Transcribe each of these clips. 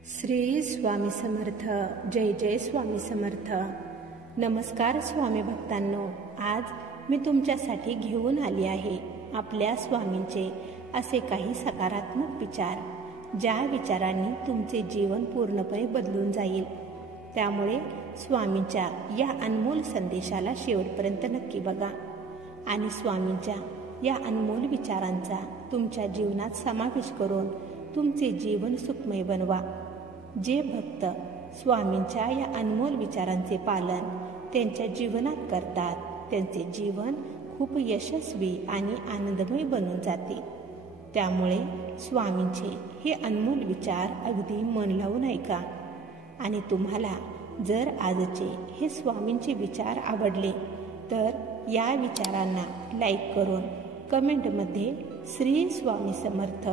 श्री स्वामी समर्थ. जय जय स्वामी समर्थ. नमस्कार स्वामी भक्तांनो. आज मी तुमच्यासाठी घेऊन आली आहे आपल्या स्वामींचे असे काही सकारात्मक विचार, ज्या विचारांनी तुमचे जीवन पूर्णपणे बदलून जाईल. त्यामुळे स्वामींच्या या अनमोल संदेशाला शेवटपर्यंत नक्की बघा आणि स्वामींच्या या अनमोल विचारांचा तुमच्या जीवनात समावेश करून तुमचे जीवन सुखमय बनवा. जे भक्त स्वामींच्या या अनमोल विचारांचे पालन त्यांच्या जीवनात करतात, त्यांचे जीवन खूप यशस्वी आणि आनंदमय बनून जाते. त्यामुळे स्वामींचे हे अनमोल विचार अगदी मन लावून ऐका. आणि तुम्हाला जर आजचे हे स्वामींचे विचार आवडले तर या विचारांना लाईक करून कमेंटमध्ये श्री स्वामी समर्थ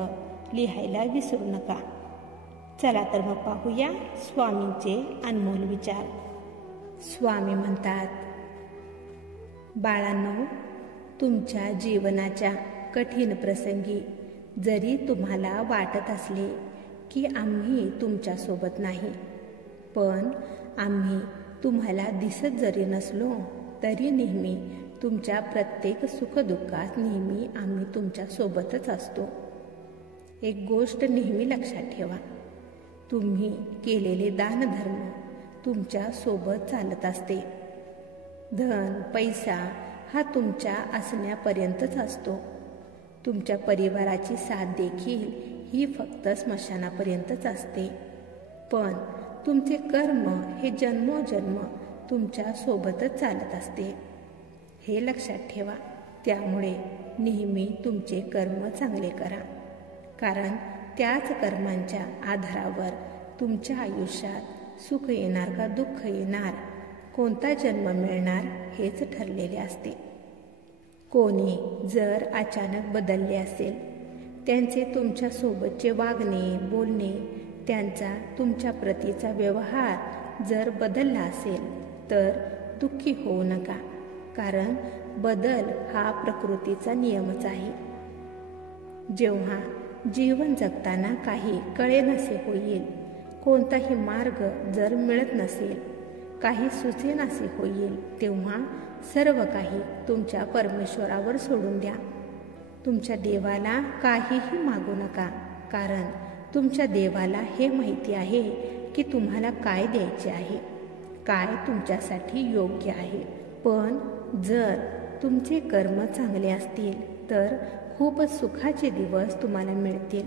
लिहायला विसरू नका. चला तर मग पाहूया स्वामींचे अनमोल विचार. स्वामी म्हणतात, बाळांनो, तुमच्या जीवनाच्या कठीण प्रसंगी जरी तुम्हाला वाटत असले की आम्ही तुमच्यासोबत नाही, पण आम्ही तुम्हाला दिसत जरी नसलो तरी नेहमी तुमच्या प्रत्येक सुखदुःखात नेहमी आम्ही तुमच्यासोबतच असतो. एक गोष्ट नेहमी लक्षात ठेवा, तुम्ही केलेले दानधर्म तुमच्या सोबत चालत असते. धन पैसा हा तुमच्या असण्यापर्यंतच असतो. तुमच्या परिवाराची साथ देखील ही फक्त स्मशानापर्यंतच असते. पण तुमचे कर्म हे जन्मोजन्म तुमच्या सोबतच चालत असते, हे लक्षात ठेवा. त्यामुळे नेहमी तुमचे कर्म चांगले करा, कारण त्याच कर्मांच्या आधारावर तुमच्या आयुष्यात सुख येणार का दुःख येणार, कोणता जन्म मिळणार हेच ठरलेले असते. कोणी जर अचानक बदलले असेल, त्यांचे तुमच्यासोबतचे वागणे बोलणे, त्यांचा तुमच्या प्रतीचा व्यवहार जर बदलला असेल तर दुःखी होऊ नका, कारण बदल हा प्रकृतीचा नियमच आहे. जेव्हा जीवन जगताना काही कळेनासे होईल, कोणताही मार्ग जर मिळत नसेल, काही सुचेनासे होईल, तेव्हा सर्व काही तुमच्या परमेश्वरावर सोडून द्या. तुमच्या देवाला काहीही मागू नका, कारण तुमच्या देवाला हे माहिती आहे की तुम्हाला काय द्यायचे आहे, काय तुमच्यासाठी योग्य आहे. पण जर तुमचे कर्म चांगले असतील तर खूप सुखाचे दिवस तुम्हाला मिळतील,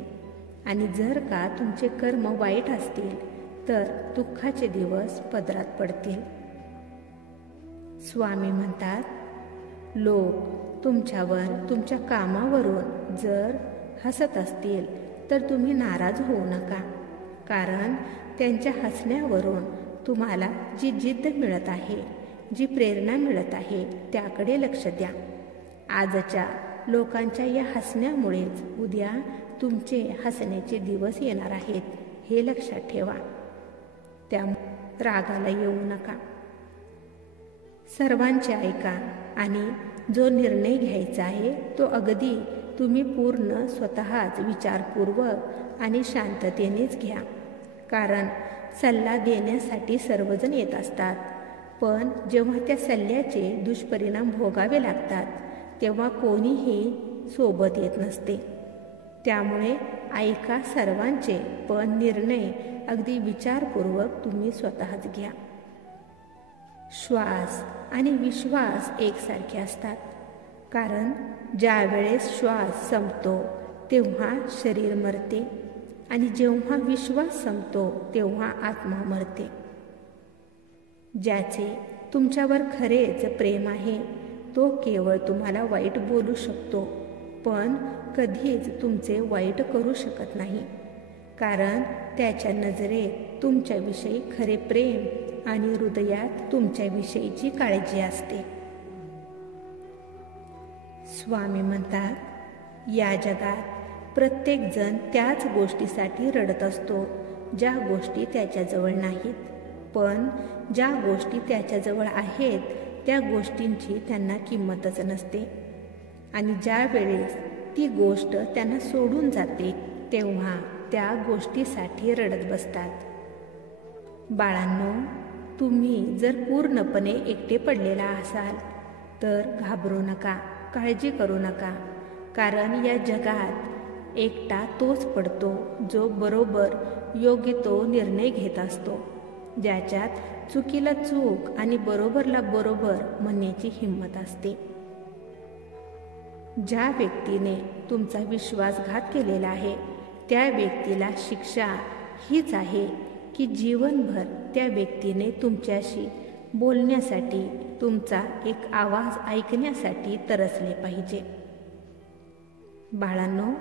आणि जर का तुमचे कर्म वाईट असतील तर दुःखाचे दिवस पदरात पडतील. स्वामी म्हणतात, लोक तुमच्यावर तुमच्या कामावरून जर हसत असतील तर तुम्ही नाराज होऊ नका, कारण त्यांच्या हसण्यावरून तुम्हाला जी जिद्द मिळत आहे, जी प्रेरणा मिळत आहे, त्याकडे लक्ष द्या. आजच्या लोकांच्या या हसण्यामुळेच उद्या तुमचे हसण्याचे दिवस येणार आहेत, हे लक्षात ठेवा. त्यामुळे रागाला येऊ नका. सर्वांचे ऐका आणि जो निर्णय घ्यायचा आहे तो अगदी तुम्ही पूर्ण स्वतःच विचारपूर्वक आणि शांततेनेच घ्या, कारण सल्ला देण्यासाठी सर्वजण येत असतात, पण जेव्हा त्या सल्ल्याचे दुष्परिणाम भोगावे लागतात तेव्हा कोणीही सोबत येत नसते. त्यामुळे ऐका सर्वांचे, पण निर्णय अगदी विचारपूर्वक तुम्ही स्वतःच घ्या. श्वास आणि विश्वास एकसारखे असतात, कारण ज्या वेळेस श्वास संपतो तेव्हा शरीर मरते, आणि जेव्हा विश्वास संपतो तेव्हा आत्मा मरते. ज्याचे तुमच्यावर खरेच प्रेम आहे तो केवळ तुम्हाला वाईट बोलू शकतो, पण कधीच तुमचे वाईट करू शकत नाही, कारण त्याच्या नजरेत तुमच्याविषयी खरे प्रेम आणि हृदयात तुमच्याविषयीची काळजी असते. स्वामी म्हणतात, या जगात प्रत्येक जण त्याच गोष्टीसाठी रडत असतो ज्या गोष्टी त्याच्याजवळ नाहीत, पण ज्या गोष्टी त्याच्याजवळ आहेत त्या गोष्टींची त्यांना किंमतच नसते, आणि ज्या वेळेस ती गोष्ट त्यांना सोडून जाते तेव्हा त्या गोष्टीसाठी रडत बसतात. बाळांनो, तुम्ही जर पूर्णपणे एकटे पडलेला असाल तर घाबरू नका, काळजी करू नका. कारण या जगात एकटा तोच पडतो जो बरोबर योग्य तो निर्णय घेत असतो, ज्याच्यात चुकीला चूक आणि बरोबरला बरोबर म्हणण्याची हिंमत असते. ज्या व्यक्तीने तुमचा विश्वासघात केलेला आहे त्या व्यक्तीला शिक्षा हीच आहे की जीवनभर त्या व्यक्तीने तुमच्याशी बोलण्यासाठी, तुमचा एक आवाज ऐकण्यासाठी तरसले पाहिजे. बाळांनो,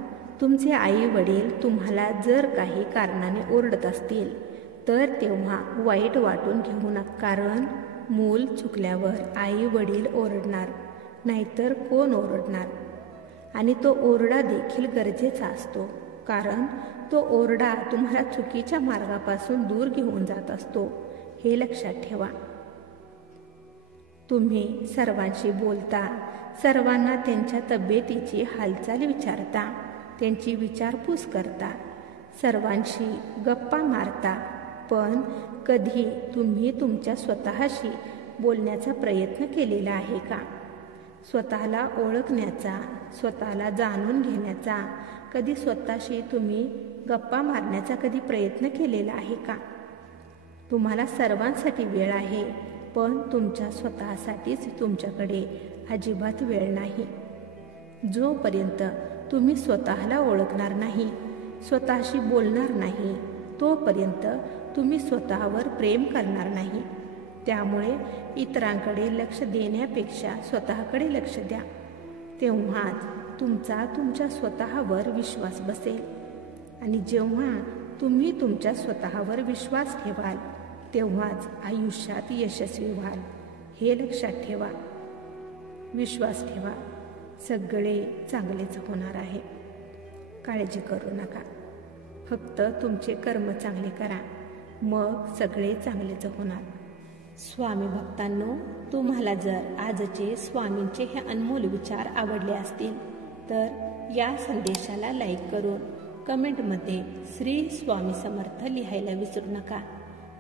तुमचे आई वडील तुम्हाला जर काही कारणाने ओरडत असतील तर तेव्हा वाईट वाटून घेऊ नका. कारण मूल चुकल्यावर आई वडील ओरडणार, नाहीतर कोण ओरडणार. आणि तो ओरडा देखील गरजेचा असतो, कारण तो ओरडा तुम्हाला चुकीच्या मार्गापासून दूर घेऊन जात असतो, हे लक्षात ठेवा. तुम्ही सर्वांशी बोलता, सर्वांना त्यांच्या तब्येतीची हालचाल विचारता, त्यांची विचारपूस करता, सर्वांशी गप्पा मारता. पण कधी तुम्ही तुमच्या स्वतःशी बोलण्याचा प्रयत्न केलेला आहे का? स्वतःला ओळखण्याचा, स्वतःला जाणून घेण्याचा, कधी स्वतःशी तुम्ही गप्पा मारण्याचा कधी प्रयत्न केलेला आहे का? तुम्हाला सर्वांसाठी वेळ आहे, पण तुमच्या स्वतःसाठीच तुमच्याकडे अजिबात वेळ नाही. जोपर्यंत तुम्ही स्वतःला ओळखणार नाही, स्वतःशी बोलणार नाही, तोपर्यंत तुम्ही स्वतःवर प्रेम करणार नाही. त्यामुळे इतरांकडे लक्ष देण्यापेक्षा स्वतःकडे लक्ष द्या. तेव्हाच तुमचा तुमच्या स्वतःवर विश्वास बसेल. आणि जेव्हा तुम्ही तुमच्या स्वतःवर विश्वास ठेवाल तेव्हाच आयुष्यात यशस्वी व्हाल, हे लक्षात ठेवा. विश्वास ठेवा, सगळे चांगलेच होणार आहे. काळजी करू नका. फक्त तुमचे कर्म चांगले करा, मग सगळे चांगलेच होणार. स्वामी भक्तांनो, तुम्हाला जर आजचे स्वामींचे हे अनमोल विचार आवडले असतील तर या संदेशाला लाईक करून कमेंटमध्ये श्री स्वामी समर्थ लिहायला विसरू नका.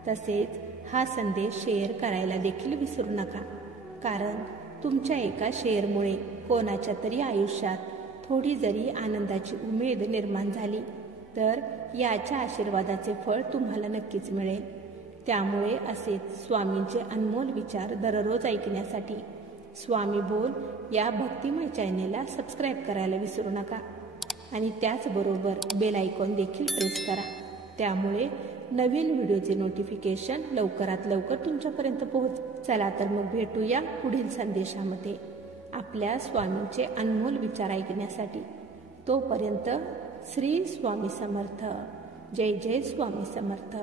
तसेच हा संदेश शेअर करायला देखील विसरू नका. कारण तुमच्या एका शेअरमुळे कोणाच्या तरी आयुष्यात थोडी जरी आनंदाची उमेद निर्माण झाली तर याच्या आशीर्वादाचे फळ तुम्हाला नक्कीच मिळेल. त्यामुळे असेच स्वामींचे अनमोल विचार दररोज ऐकण्यासाठी स्वामी बोल या भक्तिमय चॅनेलला सबस्क्राईब करायला विसरू नका. आणि त्याचबरोबर बेल आयकॉन देखील प्रेस करा. त्यामुळे नवीन व्हिडिओचे नोटिफिकेशन लवकरात लवकर तुमच्यापर्यंत पोहोच. चला तर मग भेटूया पुढील संदेशामध्ये आपल्या स्वामींचे अनमोल विचार ऐकण्यासाठी. तोपर्यंत श्री स्वामी समर्थ. जय जय स्वामी समर्थ.